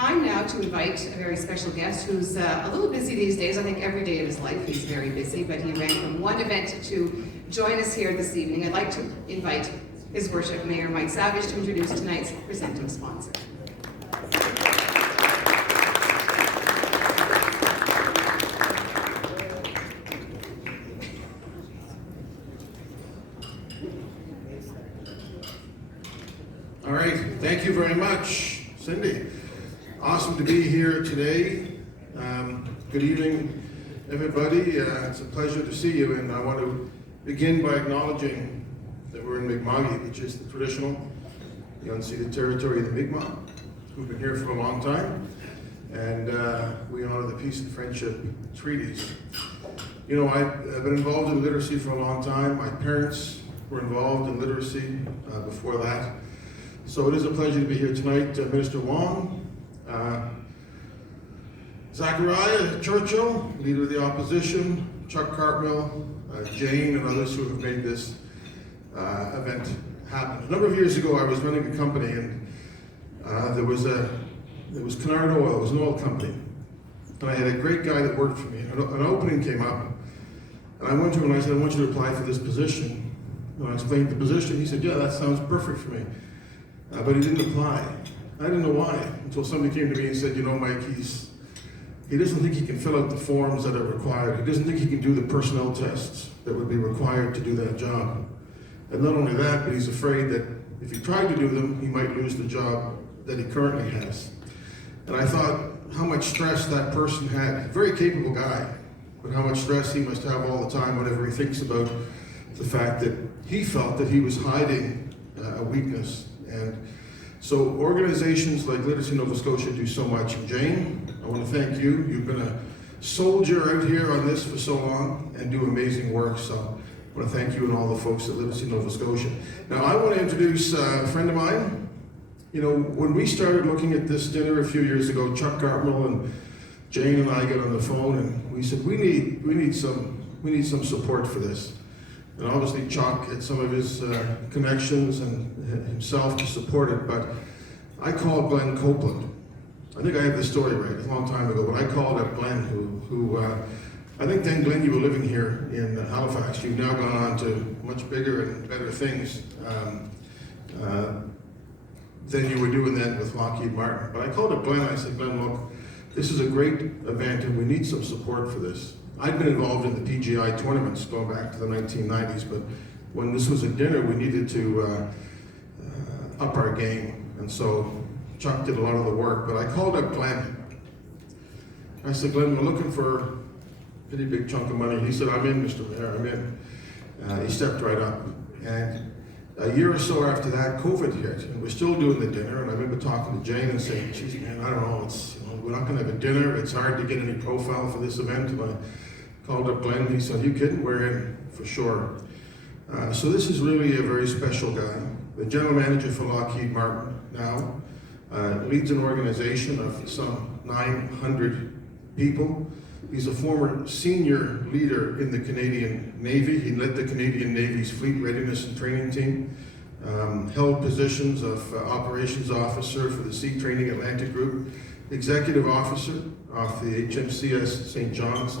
time now to invite a very special guest who's a little busy these days. I think every day of his life he's very busy, but he ran from one event to join us here this evening. I'd like to invite His Worship Mayor Mike Savage to introduce tonight's presenting sponsor. All right, thank you very much, Cindy. Awesome to be here today. Good evening, everybody. It's a pleasure to see you, and I want to begin by acknowledging that we're in Mi'kmaq, which is the traditional, the unceded territory of the Mi'kmaq, who've been here for a long time, and we honor the peace and friendship treaties. You know, I've been involved in literacy for a long time. My parents were involved in literacy before that. So it is a pleasure to be here tonight. Minister Wong, Zachariah Churchill, Leader of the Opposition, Chuck Cartmill, Jane, and others who have made this event happen. A number of years ago, I was running a company, and there was Canard Oil. It was an oil company, and I had a great guy that worked for me. An opening came up, and I went to him and I said, "I want you to apply for this position." And I explained the position. He said, "Yeah, that sounds perfect for me." But he didn't apply. I didn't know why, until somebody came to me and said, "You know, Mike, he doesn't think he can fill out the forms that are required. He doesn't think he can do the personnel tests that would be required to do that job. And not only that, but he's afraid that if he tried to do them, he might lose the job that he currently has." And I thought how much stress that person had. Very capable guy, but how much stress he must have all the time whenever he thinks about the fact that he felt that he was hiding a weakness. And so organizations like Literacy Nova Scotia do so much. And Jane, I want to thank you. You've been a soldier out here on this for so long and do amazing work. So I want to thank you and all the folks at Literacy Nova Scotia. Now I want to introduce a friend of mine. You know, when we started looking at this dinner a few years ago, Chuck Cartmill and Jane and I got on the phone and we said, we need some support for this. And obviously Chuck had some of his connections and himself to support it, but I called Glenn Copeland. I think I have the story right, a long time ago, but I called up Glenn, who I think then, Glenn, you were living here in Halifax. You've now gone on to much bigger and better things than you were doing then with Lockheed Martin. But I called up Glenn and I said, "Glenn, look, this is a great event and we need some support for this." I'd been involved in the PGI tournaments going back to the 1990s, but when this was a dinner, we needed to up our game. And so Chuck did a lot of the work, but I called up Glenn. I said, "Glenn, we're looking for a pretty big chunk of money." He said, "I'm in, Mr. Mayor, I'm in." He stepped right up. And a year or so after that, COVID hit, and we're still doing the dinner. And I remember talking to Jane and saying, "Geez, man, I don't know, we're not gonna have a dinner. It's hard to get any profile for this event." And I called up Glenn, he said, "You kidding? We're in for sure." So this is really a very special guy. The general manager for Lockheed Martin now, leads an organization of some 900 people. He's a former senior leader in the Canadian Navy. He led the Canadian Navy's Fleet Readiness and Training Team, held positions of operations officer for the Sea Training Atlantic Group, executive officer of the HMCS St. John's.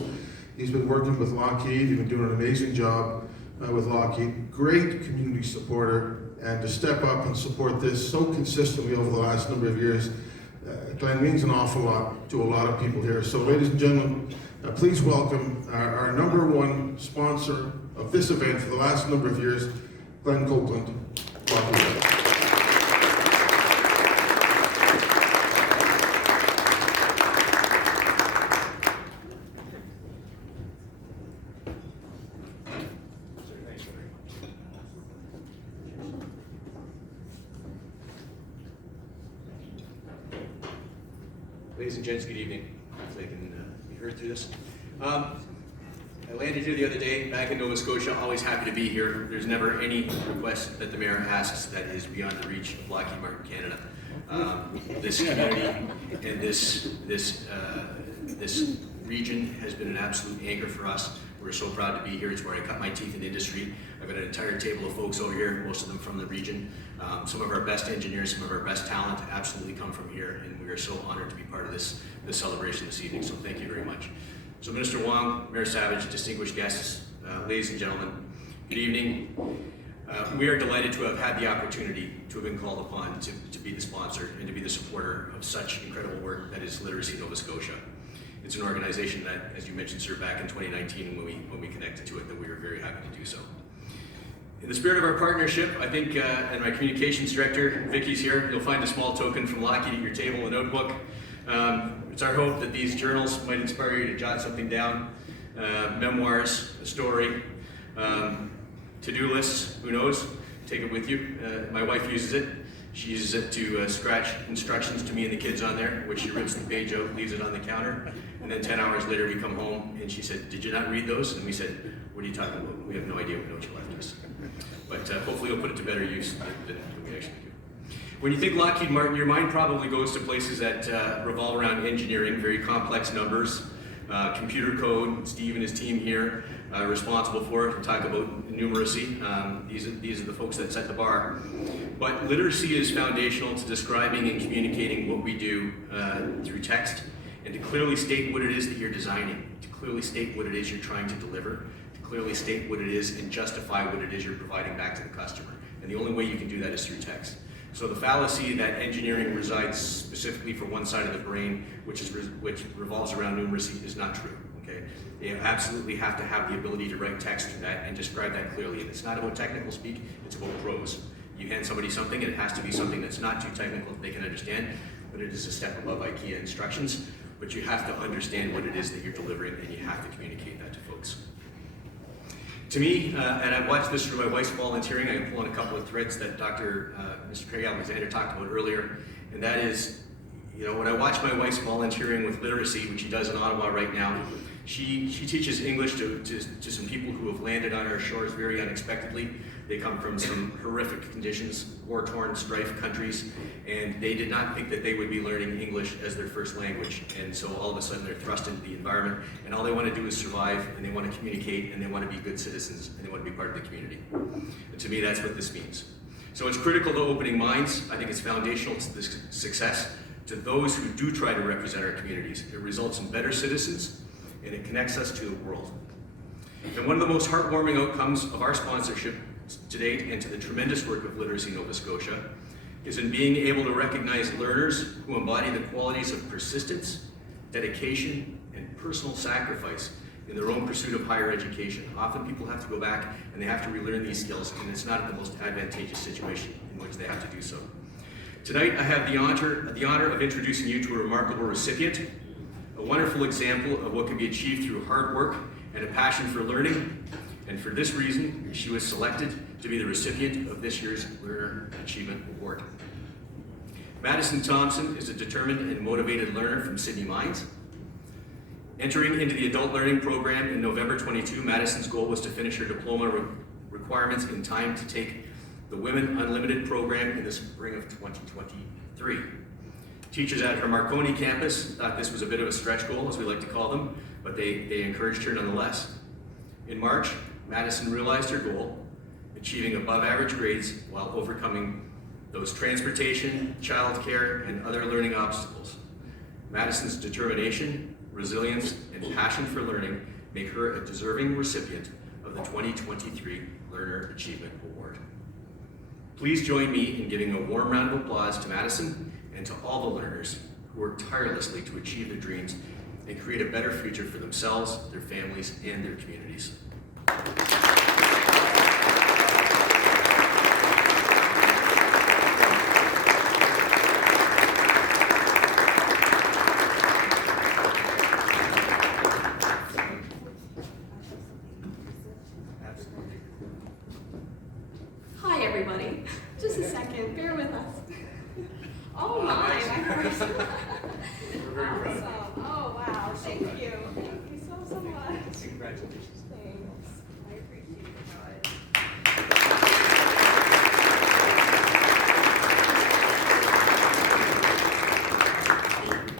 He's been working with Lockheed. He's been doing an amazing job with Lockheed. Great community supporter, and to step up and support this so consistently over the last number of years, Glenn, means an awful lot to a lot of people here. So ladies and gentlemen, please welcome our number one sponsor of this event for the last number of years, Glenn Copeland. Welcome. Ladies and gents, good evening. Hopefully I can be heard through this. I landed here the other day, back in Nova Scotia. Always happy to be here. There's never any request that the mayor asks that is beyond the reach of Lockheed Martin Canada. This community and this region has been an absolute anchor for us We're so proud to be here. It's where I cut my teeth in industry. I've got an entire table of folks over here, most of them from the region. Some of our best engineers, some of our best talent absolutely come from here, and we are so honored to be part of this celebration this evening, so thank you very much. So Minister Wong, Mayor Savage, distinguished guests, ladies and gentlemen, good evening. We are delighted to have had the opportunity to have been called upon to be the sponsor and to be the supporter of such incredible work that is Literacy Nova Scotia. It's an organization that, as you mentioned, sir, back in 2019 when we connected to it, that we were very happy to do so. In the spirit of our partnership, I think, and my communications director, Vicky's here, you'll find a small token from Lockheed at your table, a notebook. It's our hope that these journals might inspire you to jot something down, memoirs, a story, to-do lists, who knows, take it with you. My wife uses it. She uses it to scratch instructions to me and the kids on there, which she rips the page out, leaves it on the counter, and then 10 hours later we come home and she said, "Did you not read those?" And we said, "What are you talking about? We have no idea what you left us." But hopefully you'll put it to better use than we actually do. When you think Lockheed Martin, your mind probably goes to places that revolve around engineering, very complex numbers, computer code. Steve and his team here responsible for it. We'll talk about numeracy. These are the folks that set the bar. But literacy is foundational to describing and communicating what we do through text, and to clearly state what it is that you're designing, to clearly state what it is you're trying to deliver, to clearly state what it is and justify what it is you're providing back to the customer. And the only way you can do that is through text. So the fallacy that engineering resides specifically for one side of the brain, which revolves around numeracy, is not true. Okay, you absolutely have to have the ability to write text that and describe that clearly. And it's not about technical speak; it's about prose. You hand somebody something, and it has to be something that's not too technical that they can understand, but it is a step above IKEA instructions. But you have to understand what it is that you're delivering, and you have to communicate that to folks. To me, and I've watched this through my wife's volunteering, I can pull on a couple of threads that Mr. Craig Alexander talked about earlier, and that is, when I watch my wife's volunteering with literacy, which she does in Ottawa right now, she teaches English to some people who have landed on our shores very unexpectedly. They come from some horrific conditions, war-torn, strife countries, and they did not think that they would be learning English as their first language. And so all of a sudden they're thrust into the environment, and all they want to do is survive, and they want to communicate, and they want to be good citizens, and they want to be part of the community. And to me, that's what this means. So it's critical to opening minds. I think it's foundational to the success. To those who do try to represent our communities, it results in better citizens, and it connects us to the world. And one of the most heartwarming outcomes of our sponsorship to date, and to the tremendous work of Literacy Nova Scotia, is in being able to recognize learners who embody the qualities of persistence, dedication, and personal sacrifice in their own pursuit of higher education. Often people have to go back and they have to relearn these skills, and it's not the most advantageous situation in which they have to do so. Tonight I have the honor of introducing you to a remarkable recipient, a wonderful example of what can be achieved through hard work and a passion for learning. And for this reason, she was selected to be the recipient of this year's Learner Achievement Award. Madison Thompson is a determined and motivated learner from Sydney Mines. Entering into the adult learning program in November 22, Madison's goal was to finish her diploma requirements in time to take the Women Unlimited program in the spring of 2023. Teachers at her Marconi campus thought this was a bit of a stretch goal, as we like to call them, but they encouraged her nonetheless. In March, Madison realized her goal, achieving above average grades while overcoming those transportation, childcare, and other learning obstacles. Madison's determination, resilience, and passion for learning make her a deserving recipient of the 2023 Learner Achievement Award. Please join me in giving a warm round of applause to Madison and to all the learners who work tirelessly to achieve their dreams and create a better future for themselves, their families, and their communities. Hi, everybody. Just a second, bear with us. Oh my, my first. We're very proud. Awesome. Oh wow, thank you. Thank you so much. Congratulations. Thanks. I appreciate it, guys.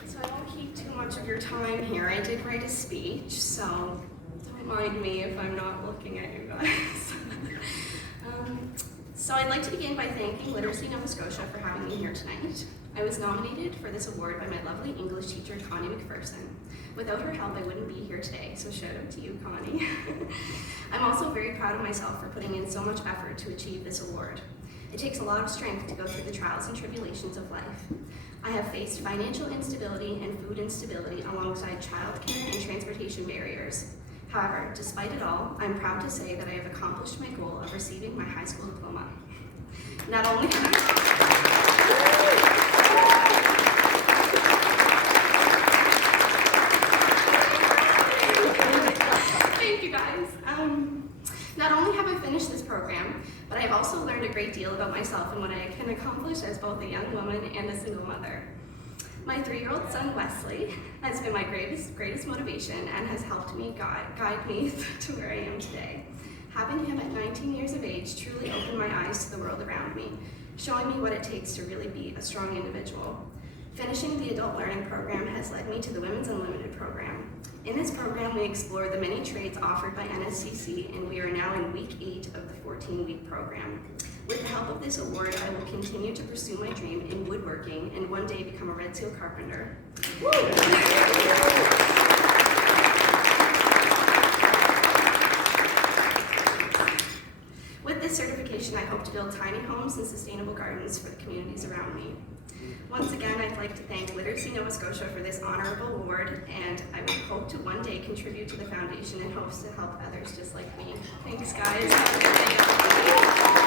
So I won't keep too much of your time here. I did write a speech, so don't mind me So I'd like to begin by thanking Literacy Nova Scotia for having me here tonight. I was nominated for this award by my lovely English teacher, Connie McPherson. Without her help, I wouldn't be here today, so shout out to you, Connie. I'm also very proud of myself for putting in so much effort to achieve this award. It takes a lot of strength to go through the trials and tribulations of life. I have faced financial instability and food instability alongside childcare and transportation barriers. However, despite it all, I'm proud to say that I have accomplished my goal of receiving my high school diploma. Not only Thank you guys. Not only have I finished this program, but I have also learned a great deal about myself and what I can accomplish as both a young woman and a single mother. My 3-year-old son, Wesley, has been my greatest motivation and has helped me guide me to where I am today. Having him at 19 years of age truly opened my eyes to the world around me, showing me what it takes to really be a strong individual. Finishing the adult learning program has led me to the Women's Unlimited program. In this program, we explore the many trades offered by NSCC, and we are now in week 8 of the 14-week program. With the help of this award, I will continue to pursue my dream in woodworking and one day become a red seal carpenter. With this certification, I hope to build tiny homes and sustainable gardens for the communities around me. Once again, I'd like to thank Literacy Nova Scotia for this honorable award, and I would hope to one day contribute to the foundation in hopes to help others just like me. Thanks, guys. Have a good day.